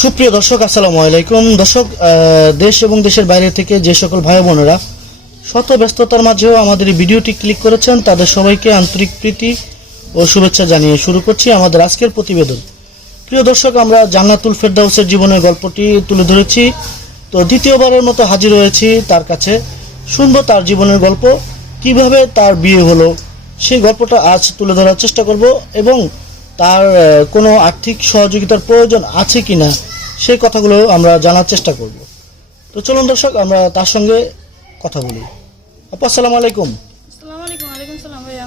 সুপ্রিয় দর্শক, আসসালামু আলাইকুম। দর্শক, দেশ এবং দেশের বাইরে থেকে যে সকল ভাই বোনেরা শত ব্যস্ততার মাঝেও আমাদের এই ভিডিওটি ক্লিক করেছেন, তাদের সবাইকে আন্তরিক প্রীতি ও শুভেচ্ছা জানিয়ে শুরু করছি আমাদের আজকের প্রতিবেদন। প্রিয় দর্শক, আমরা জান্নাতুল ফেরদাউসের জীবনের গল্পটি তুলে ধরেছি। তো দ্বিতীয়বারের মতো হাজির হয়েছি তার কাছে, শুনবো তার জীবনের গল্প, কিভাবে তার বিয়ে হলো সেই গল্পটা আজ তুলে ধরার চেষ্টা করব, এবং তার কোনো আর্থিক সহযোগিতার প্রয়োজন আছে কিনা সেই কথাগুলো আমরা জানার চেষ্টা করব। তো চলুন দর্শক, আমরা তার সঙ্গে কথা বলি। আপু, আসসালামু আলাইকুম। আসসালামু আলাইকুম। ওয়ালাইকুম সালাম ভাইয়া।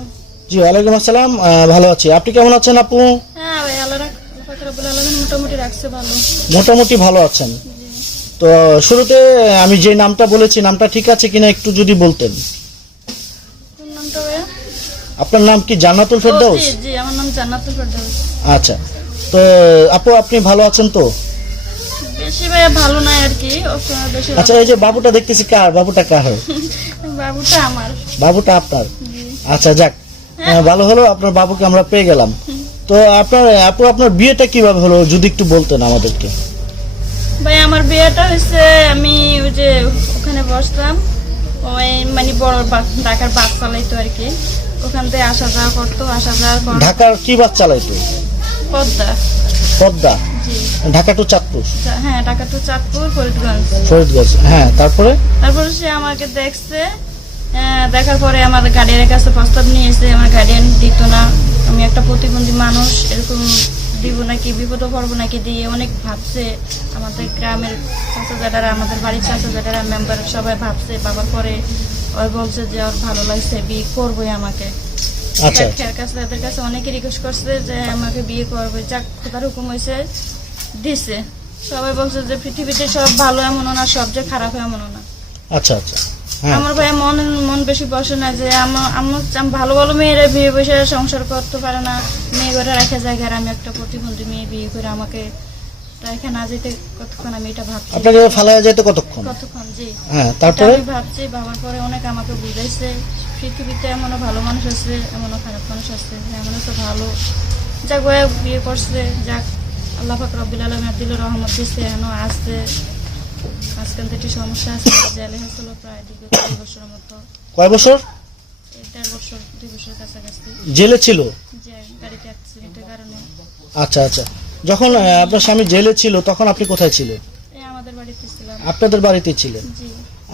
জি, ওয়ালাইকুম আসসালাম। ভালো আছি, আপনি কেমন আছেন আপু? হ্যাঁ ভাই, আল্লাহ রাব্বুল আলামিন মোটামুটি রাখছে ভালো। মোটামুটি ভালো আছেন। তো শুরুতে আমি যে নামটা বলেছি, নামটা ঠিক আছে কিনা একটু যদি বলতেন। কোন নামটা ভাইয়া? আপনার নাম কি জান্নাতুল ফেরদাউস? জি জি, আমার নাম জান্নাতুল ফেরদাউস। আচ্ছা, তো আপু আপনি ভালো আছেন তো? বেশি ভাইয়া ভালো নাই আর কি, বেশি। আচ্ছা, এই যে বাবুটা দেখতেছি, কার বাবুটা? কার? বাবুটা আমার। বাবুটা আপনার? জি। আচ্ছা, যাক, ভালো হলো, আপনার বাবুকে আমরা পেয়ে গেলাম। তো আপনার বিয়েটা কিভাবে হলো যদি একটু বলতেন আমাদেরকে। ভাই, আমার বিয়েটা হয়েছে, আমি ওই যে ওখানে বসতাম, ওই মানে বড় ঢাকার বাস চালাইতো আর কি, ওখান থেকে আসা যাওয়া করতো, আসা যাওয়ার পর ঢাকার কি বাস চালাইতো? পদ্মা। পদ্মা? জি। ঢাকা টু চাঁদপুর? হ্যাঁ, ঢাকা টু চাঁদপুর, ফরিদগঞ্জ। ফরিদগঞ্জ, হ্যাঁ। তারপরে সে আমাকে দেখছে, দেখার পরে আমার গার্ডিয়ানের কাছে প্রস্তাব নিয়েছে। আমার গার্ডিয়ান দিত না, আমি একটা প্রতিবন্ধী মানুষ, এরকম দিব নাকি, বিপদে পড়বো নাকি দিয়ে অনেক ভাবছে। আমাদের গ্রামের চাচা জাটারা, আমাদের বাড়ির চাচা জাটারা, মেম্বার সবাই ভাবছে। বাবার পরে ওই বলছে যে ওর ভালো লাগছে, বিয়ে করবোই আমাকে। আচ্ছা, এদের কাছে অনেকে রিকোয়েস্ট করছে যে আমাকে বিয়ে করবে, যাক খোদার হুকুম হয়েছে, দিছে। সবাই বলছে যে পৃথিবীতে সব ভালো এমনও না, সব যে খারাপ এমনও না। আচ্ছা, আচ্ছা, হ্যাঁ। আমার ভাই মন বেশি বসে না যে আমার ভালো ভালো মেয়েরা বিয়ে বসে সংসার করতে পারে না, মেয়ে ঘরে রাখা জায়গায় আমি একটা প্রতিবন্ধী মেয়ে বিয়ে করে আমাকে রাখা না যেতে কতক্ষণ আমি এটা ভাবছি। আপনাকে ফালায়া যেতে কতক্ষণ? জি। হ্যাঁ, তারপরে আমি ভাবছি, ভাবার পরে অনেক আমাকে বুঝাইছে পৃথিবীতে এমনও ভালো মানুষ আছে, এমনও খারাপ মানুষ আছে, এমন আছে ভালো। যাক ভাই, বিয়ে করছে, যাক আল্লাহ পাক রব্বুল আলামিন দিল রহমত দিচ্ছে, এখনো আসছে। আজকাল থেকে সমস্যা আছে, জেলে হয়েছিল প্রায় 2 বছরের মতো। কয় বছর? 1.5 বছর, 2 বছরের কাছাকাছি জেলে ছিল? যে গাড়িতে অ্যাক্সিডেন্টের কারণে। আচ্ছা, আচ্ছা। যখন আপনার স্বামী জেলে ছিল তখন আপনি কোথায় ছিলেন? আমাদের বাড়িতে ছিলাম। আপনাদের বাড়িতে ছিলেন? জি।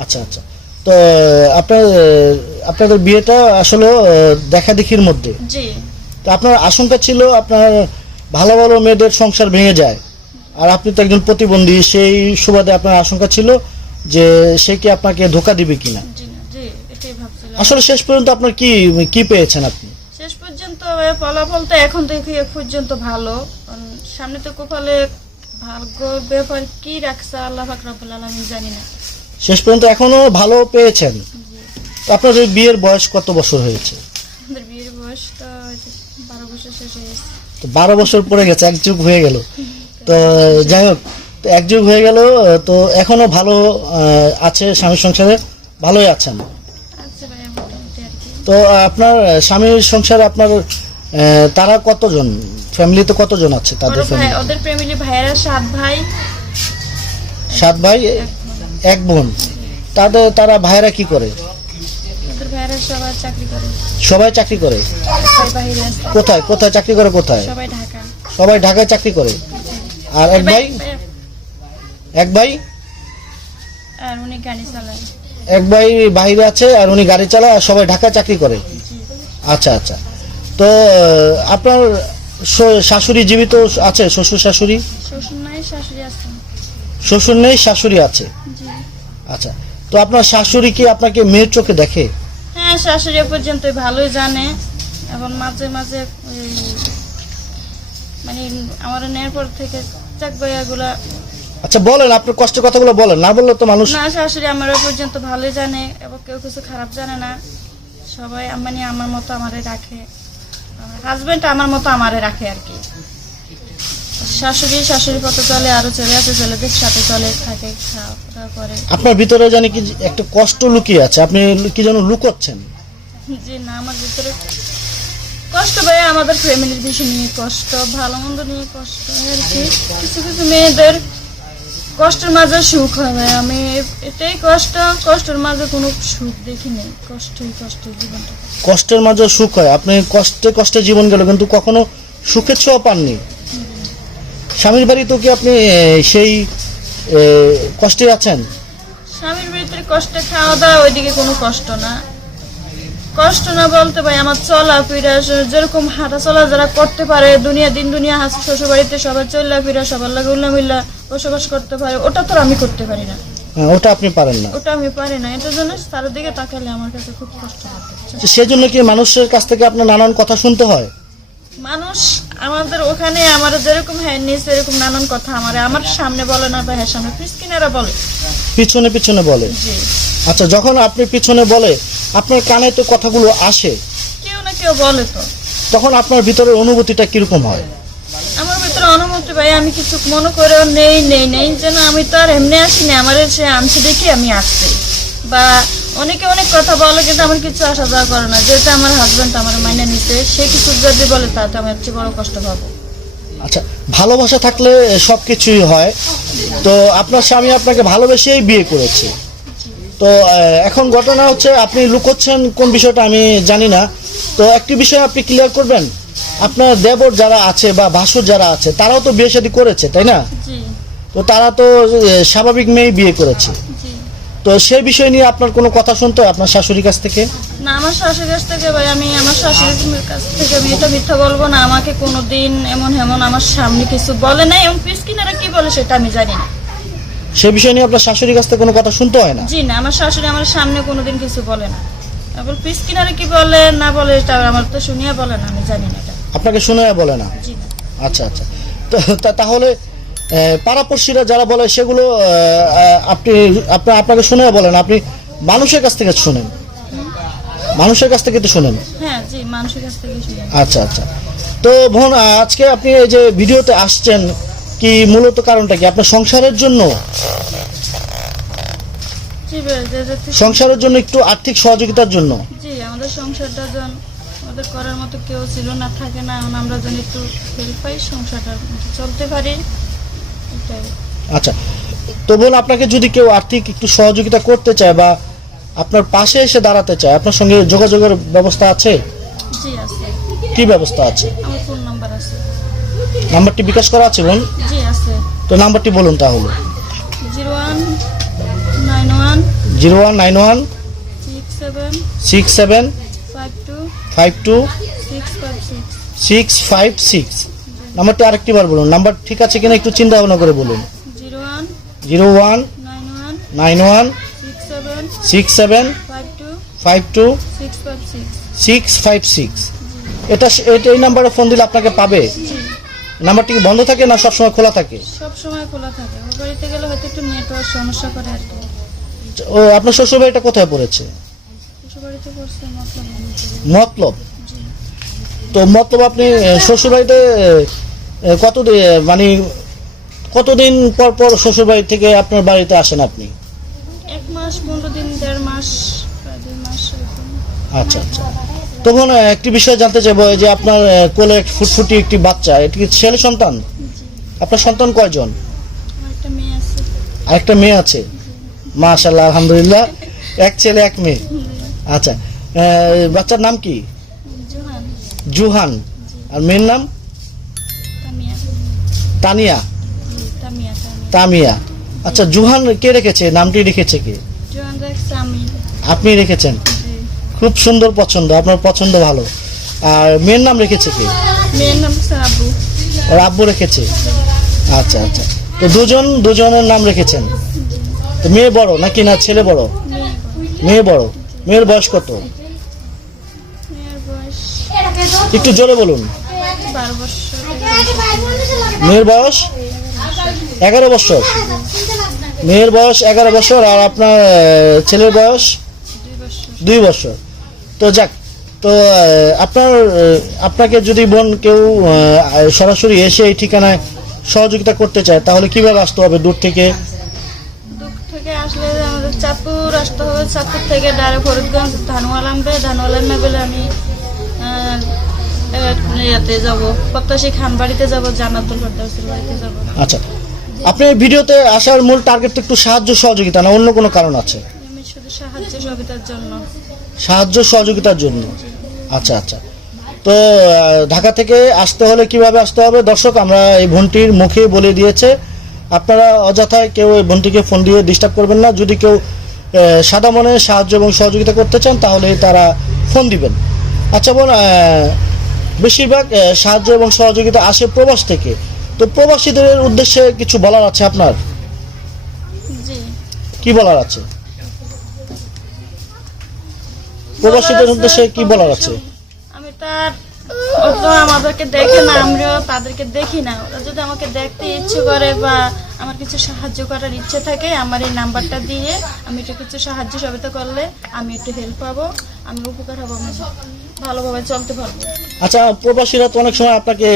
আচ্ছা, আচ্ছা। তো আপনাদের বিয়েটা আসলে দেখা দেখির মধ্যে। জি। তো আপনার আশঙ্কা ছিল আপনার ভালো ভালো মেয়েদের সংসার ভেঙে যায়, আর আপনি তো একজন প্রতিবন্ধী, সেই সুবাদে আপনার আশঙ্কা ছিল যে সে কি আপনাকে ধোকা দিবে কিনা। জি না, জি, এটাই ভাবছিলাম। আসলে শেষ পর্যন্ত আপনার কি পেয়েছেন আপনি? শেষ পর্যন্ত ফলাফল তো এখন থেকে পর্যন্ত ভালো। সামনে তো কপালে ভাগ্য ব্যাপার কি রাখছে আল্লাহ পাক রব্বুল আলামিন, জানি না। শেষ পর্যন্ত এখনো ভালো পেয়েছেন। তো আপনার এই বিয়ের বয়স কত বছর হয়েছে? আমাদের বিয়ের বয়স তো 12 বছর শেষ হয়ে গেছে। তো 12 বছর পড়ে গেছে, এক যুগ হয়ে গেল। তো যাই হোক, এক যুগ হয়ে গেল, তো এখনো ভালো আছে, স্বামীর সংসারে ভালোই আছেন। আচ্ছা ভাই, মোটামুটি আর কি। তো আপনার স্বামীর সংসারে আপনার তারা কতজন, ফ্যামিলিতে কতজন আছে তাদের ফ্যামিলি? ওদের ফ্যামিলি ভাইয়েরা 7 ভাই, 7 ভাই, 1 বোন। তারা ভাইয়েরা কি করে? ওদের ভাইয়েরা সবাই চাকরি করে। সবাই চাকরি করে? ভাই বাইরে আছে। কোথায় কোথায় চাকরি করে? কোথায়? সবাই ঢাকা। সবাই ঢাকায় চাকরি করে। আর এক ভাই আর উনি গাড়ি চালায়। এক ভাই বাইরে আছে আর উনি গাড়ি চালায়, আর সবাই ঢাকায় চাকরি করে। আচ্ছা, আচ্ছা। তো আপনার শাশুড়ি জীবিত আছে? শ্বশুর শাশুড়ি? শ্বশুর নাই, শাশুড়ি আছে। শ্বশুর নেই, শাশুড়ি আছে। জি। আচ্ছা, তো আপনার শাশুড়ি কি আপনাকে মেয়ের চোখে দেখে? হ্যাঁ, শাশুড়ি পর্যন্ত ভালোই জানে, এবং মাঝে মাঝে মানে আমার নেওয়ার পর থেকে চাক বইয়াগুলা। আচ্ছা, বলেন, আপনার কষ্টের কথাগুলো বলেন, না বললে তো মানুষ। না, শাশুড়ি আমার পর্যন্ত ভালোই জানে, এবং কেউ কিছু খারাপ জানে না। সবাই মানে আমার মতো আমারে রাখে, হাজবেন্ড আমার মতো আমারে রাখে আর কি। শাশুড়ি কত চলে, আরো ছেলে আছে, ছেলেদের সাথে চলে থাকে, খাওয়া করে। আপনার ভিতরে জানি কি একটা কষ্ট লুকিয়ে আছে, আপনি কি যেন লুকোচ্ছেন। জি না, আমার ভিতরে কষ্ট ভাই আমাদের ফ্যামিলির বিষয় নিয়ে কষ্ট, ভালো মন্দ নিয়ে কষ্ট আর কি। কিছু কিছু মেয়েদের কষ্টের মাঝে সুখ হয় ভাই, আমি এটাই কষ্টের মাঝে কোনো সুখ দেখি নেই, কষ্টের জীবনটা। কষ্টের মাঝে সুখ হয়, আপনি কষ্টে কষ্টে জীবন গেল কিন্তু কখনো সুখের ছোঁয়া পাননি। স্বামীর বাড়ি তো কি আপনি সেই কষ্টে আছেন? স্বামীর বাড়িতে কষ্টে খাওয়া দাওয়া, ওইদিকে কোনো কষ্ট না বলতে ভাই আমার চলা ফিরা, যেরকম হাঁটা চলা যারা করতে পারে, দিন দুনিয়া হাসি, শ্বশুর বাড়িতে সবাই চলা ফিরা, সবার লাগে উল্লা মিল্লা বসবাস করতে পারে, ওটা তো আমি করতে পারি না। ওটা আপনি পারেন না? ওটা আমি পারি না, এটার জন্য চারিদিকে তাকালে আমার কাছে খুব কষ্ট লাগে। সেজন্য কি মানুষের কাছ থেকে আপনার নানান কথা শুনতে হয়? মানুষ আমাদের ওখানে আমার যেরকম হ্যাঁ নিস এরকম নানান কথা আমার সামনে বলে না, বা হ্যাঁ সামনে পিছকিনারা বলে, পিছনে বলে। জি। আচ্ছা, যখন আপনি পিছনে বলে আপনার কানে তো কথাগুলো আসে, কেউ না কেউ বলে, তো তখন আপনার ভিতরের অনুভূতিটা কিরকম হয়? আমার ভিতরে অনুমতি ভাই, আমি কিছু মনে করেও নেই যেন আমি তো আর এমনি আসি না, আমার সে আনছে দেখি আমি আসছি, বা অনেকে অনেক কথা বলে কিন্তু আমার কিছু আসা যাওয়া করে না, যেহেতু আমার হাজবেন্ড আমার মাইনে নিতে, সে কিছু যদি বলে তাতে আমি একটু বড় কষ্ট পাবো। আচ্ছা, ভালোবাসা থাকলে সবকিছুই হয়। তো আপনার স্বামী আপনাকে ভালোবেসেই বিয়ে করেছে, তো এখন ঘটনা হচ্ছে আপনি লুকোচ্ছেন কোন বিষয়টা আমি জানি না। তো একটি বিষয় আপনি ক্লিয়ার করবেন, আপনার দেবর যারা আছে বা ভাসুর যারা আছে তারাও তো বিয়ে শাদী করেছে, তাই না? জি তো তারা তো স্বাভাবিক মেয়েই বিয়ে করেছে, জি। তো সেই বিষয় নিয়ে আপনার কোনো কথা শুনতে হয় আপনার শাশুড়ির কাছ থেকে? না, আমার শাশুড়ির কাছ থেকে ভাই, আমি আমার শাশুড়ির কাছ থেকে আমি এটা মিথ্যা বলবো না, আমাকে কোনোদিন এমন আমার সামনে কিছু বলে নাই, এবং পিছকিনারা কি বলে সেটা আমি জানি না। সে বিষয় নিয়ে আপনার শাশুড়ির কাছ থেকে কোনো কথা শুনতে হয় না? জি না, আমার শাশুড়ি আমার সামনে কোনোদিন কিছু বলে না, এবার পিছকিনারা কি বলে না বলে এটা আমার তো শুনিয়া বলে না, আমি জানি না এটা। আপনাকে শুনে বলে না? জি না। আচ্ছা আচ্ছা, তো তাহলে পাড়াপড়শিরা যারা বলে সেগুলো আপনাকে শুনে বলেন, আপনি মানুষের কাছ থেকে শুনেন? মানুষের কাছ থেকে তো শুনেন? হ্যাঁ জি, মানুষের কাছ থেকে শুনি। আচ্ছা আচ্ছা, তো বোন আজকে আপনি এই যে ভিডিওতে আসছেন, কি মূলত কারণটা কি? আপনার সংসারের জন্য? জি ভাই, সংসারের জন্য, একটু আর্থিক সহযোগিতার জন্য? জি, আমাদের সংসারটা যখন আমাদের করার মতো কেউ ছিল না, থাকে না, এখন আমরা যেন একটু হেল্প পাই, সংসারটা চলতে পারি, এটাই। আচ্ছা, তো বোন আপনাকে যদি কেউ আর্থিক একটু সহযোগিতা করতে চায় বা আপনার পাশে এসে দাঁড়াতে চায়, আপনার সঙ্গে যোগাযোগের ব্যবস্থা আছে? জি আছে। কি ব্যবস্থা আছে? আমার ফোন নাম্বার আছে। নাম্বারটি বিকাশ করা আছে বোন? জি আছে। তো নাম্বারটি বলুন তাহলে। 0191 0191 67 67 52 52 656। 656। নাম্বারটি আরেকটি বার বলুন, নাম্বার ঠিক আছে কিনা একটু চিন্তা ভাবনা করে বলুন। 0191 91 67 52 52 656। 656। এই নাম্বারে ফোন দিলে আপনাকে পাবে? জি। নাম্বারটি কি বন্ধ থাকে না সবসময় খোলা থাকে? সব সময় খোলা থাকে, ওর বাড়িতে গেলে হয়তো একটু নেটওয়ার্ক সমস্যা করে আর কি। ও, আপনার শ্বশুর বাড়িটা কোথায় পড়েছে? শ্বশুর বাড়িতে পড়ছে মতলব। মতলব? তো মতলব আপনি শ্বশুর বাড়িতে কতদিন, মানে কতদিন পর পর শ্বশুর বাড়ি থেকে আপনার বাড়িতে আসেন আপনি? 1 মাস 15 দিন, 1.5 মাস, প্রায় 2 মাস এরকম। আচ্ছা আচ্ছা, তখন একটি বিষয় জানতে চাইবো, যে আপনার কোলে ফুটফুটি একটি বাচ্চা, এটি কি ছেলে সন্তান? জি। আপনার সন্তান কয়জন? আমার একটা মেয়ে আছে। আরেকটা মেয়ে আছে? মাশাআল্লাহ, আলহামদুলিল্লাহ, এক ছেলে এক মেয়ে। আচ্ছা, বাচ্চার নাম কি? জোহান। জুহান। আর মেয়ের নাম? তামিয়া। তানিয়া? জি, তামিয়া। তামিয়া। আচ্ছা, জুহান কে রেখেছে, নামটি রেখেছে কে? জোহান রাখছে আমি। আপনি রেখেছেন? জি। খুব সুন্দর পছন্দ, আপনার পছন্দ ভালো। আর মেয়ের নাম রেখেছে কে? মেয়ের নাম হচ্ছে আবু। ওর আব্বু রেখেছে? আচ্ছা আচ্ছা, তো দুজনের নাম রেখেছেন। তো মেয়ে বড় নাকি না ছেলে বড়? মেয়ে বড়। মেয়ের বয়স কত? মেয়ের বয়স একটু জোরে বলুন। 12 বছর। মেয়ের বয়স 11 বছর। মেয়ের বয়স 11 বছর, আর আপনার ছেলের বয়স 2 বছর। 2 বছর। তো যাক, তো আপনাকে যদি বোন কেউ সরাসরি এসে এই ঠিকানায় সহযোগিতা করতে চায়, তাহলে কিভাবে আসতে হবে? দূর থেকে আসলে আমাদের চাঁদপুর আসতে হবে, চাঁদপুর থেকে ডাইরেক্ট ফরিদগঞ্জ ধানওয়ালা নামবে, ধানওয়ালা নেমে আমি ইয়াতে যাব, প্রত্যাশী খান বাড়িতে যাব, জান্নাতুল ফেরদাউসের বাড়িতে যাব। আচ্ছা, আপনি এই ভিডিওতে আসার মূল টার্গেট একটু সাহায্য সহযোগিতা না অন্য কোনো কারণ আছে? আমি শুধু সাহায্য সহযোগিতার জন্য। সাহায্য সহযোগিতার জন্য। আচ্ছা আচ্ছা, তো ঢাকা থেকে আসতে হলে কিভাবে আসতে হবে? দর্শক, আমরা এই বোনটির মুখে বলে দিয়েছে, আপনারা অযথায় কেউ এই বোনটিকে ফোন দিয়ে ডিস্টার্ব করবেন না। যদি কেউ সাদা মনে সাহায্য এবং সহযোগিতা করতে চান তাহলে তারা ফোন দিবেন। আচ্ছা বোন, বেশিরভাগ সাহায্য এবং সহযোগিতা আসে প্রবাস থেকে, তো প্রবাসীদের উদ্দেশ্যে কিছু বলার আছে আপনার? জি, কি বলার আছে প্রবাসীদের উদ্দেশ্যে? কি বলার আছে? আমি তার ও তো আমাদেরকে দেখে না, আমরাও তাদেরকে দেখি না। ওরা যদি আমাকে দেখতে ইচ্ছে করে বা আমার কিছু সাহায্য করার ইচ্ছে থাকে, আমার এই নাম্বারটা দিয়ে আমি একটু কিছু সাহায্য সহায়তা করলে আমি একটু হেল্প পাবো, আমি উপকার হবো, আমি ভালোভাবে চলতে পারবো। আচ্ছা, প্রবাসীরা তো অনেক সময় আপনাকে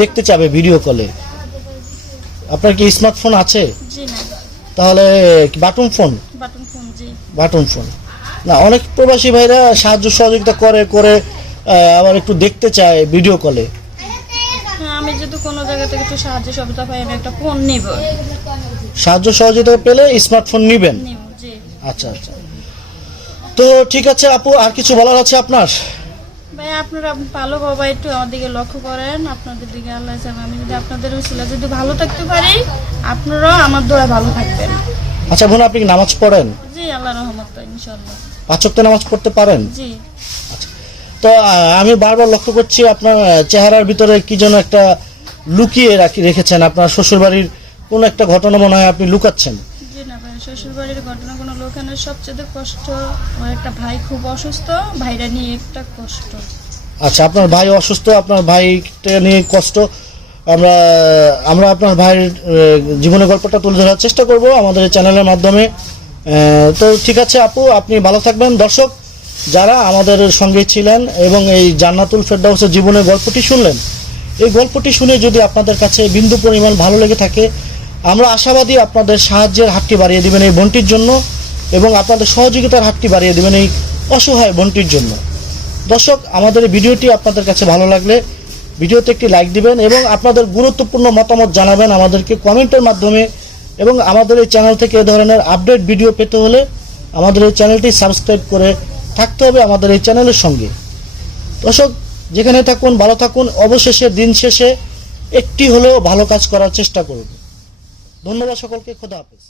দেখতে চাবে ভিডিও কলে। আপনার কি স্মার্টফোন আছে? জি না, তাহলে বাটন ফোন? Button phone. জি, বাটন ফোন না, অনেক প্রবাসী ভাইরা সাহায্য সহযোগিতা করে আবার একটু দেখতে চায় ভিডিও কলে। হ্যাঁ, আমি যদি কোনো জায়গা থেকে একটু সাহায্য সহায়তা পাই, আমি একটা ফোন নিব। সাহায্য সহযোগিতা পেলে স্মার্টফোন নিবেন? জি। আচ্ছা আচ্ছা, তো ঠিক আছে আপু, আর কিছু বলার আছে আপনার? ভাই, আপনারা ভালোভাবে একটু আমার দিকে লক্ষ্য করেন, আপনাদের দিকে আল্লাহ চান আমি যদি আপনাদের উসিলা যদি ভালো থাকতে পারি, আপনারাও আমার দোয়া ভালো থাকবেন। আচ্ছা বোন, আপনি কি নামাজ পড়েন? জি, আল্লাহর রহমতে ইনশাআল্লাহ। 5 ওয়াক্ত নামাজ পড়তে পারেন? জি। তো আমি বারবার লক্ষ্য করছি আপনার চেহারার ভিতরে কি যেন একটা লুকিয়ে রেখেছেন। আপনার শ্বশুরবাড়ির কোনো একটা ঘটনা মনে হয় আপনি লুকাচ্ছেন। জি না ভাই, শ্বশুর বাড়ির ঘটনা কোনো লোকের সবচেয়ে কষ্ট, আমার একটা ভাই খুব অসুস্থ, ভাইরা নিয়ে একটা কষ্ট। আচ্ছা, আপনার ভাই অসুস্থ, আপনার ভাইটা নিয়ে কষ্ট। আমরা আপনার ভাইয়ের জীবনের গল্পটা তুলে ধরার চেষ্টা করব আমাদের এই চ্যানেলের মাধ্যমে। তো ঠিক আছে আপু, আপনি ভালো থাকবেন। দর্শক যারা আমাদের সঙ্গে ছিলেন এবং এই জান্নাতুল ফেরদাউসের জীবনের গল্পটি শুনলেন, এই গল্পটি শুনে যদি আপনাদের কাছে বিন্দু পরিমাণ ভালো লেগে থাকে, আমরা আশাবাদী আপনাদের সাহায্যের হাতটি বাড়িয়ে দিবেন এই বোনটির জন্য এবং আপনাদের সহযোগিতার হাতটি বাড়িয়ে দিবেন এই অসহায় বোনটির জন্য। দর্শক, আমাদের এই ভিডিওটি আপনাদের কাছে ভালো লাগলে ভিডিওতে একটি লাইক দিবেন এবং আপনাদের গুরুত্বপূর্ণ মতামত জানাবেন আমাদেরকে কমেন্টের মাধ্যমে। এবং আমাদের এই চ্যানেল থেকে এ ধরনের আপডেট ভিডিও পেতে হলে আমাদের এই চ্যানেলটি সাবস্ক্রাইব করে থাকতে হবে আমাদের এই চ্যানেলের সঙ্গে। দর্শক, যেখানে থাকুন ভালো থাকুন, অবশেষে দিন শেষে একটি হলেও ভালো কাজ করার চেষ্টা করুন। ধন্যবাদ সকলকে, খোদা হাফেজ।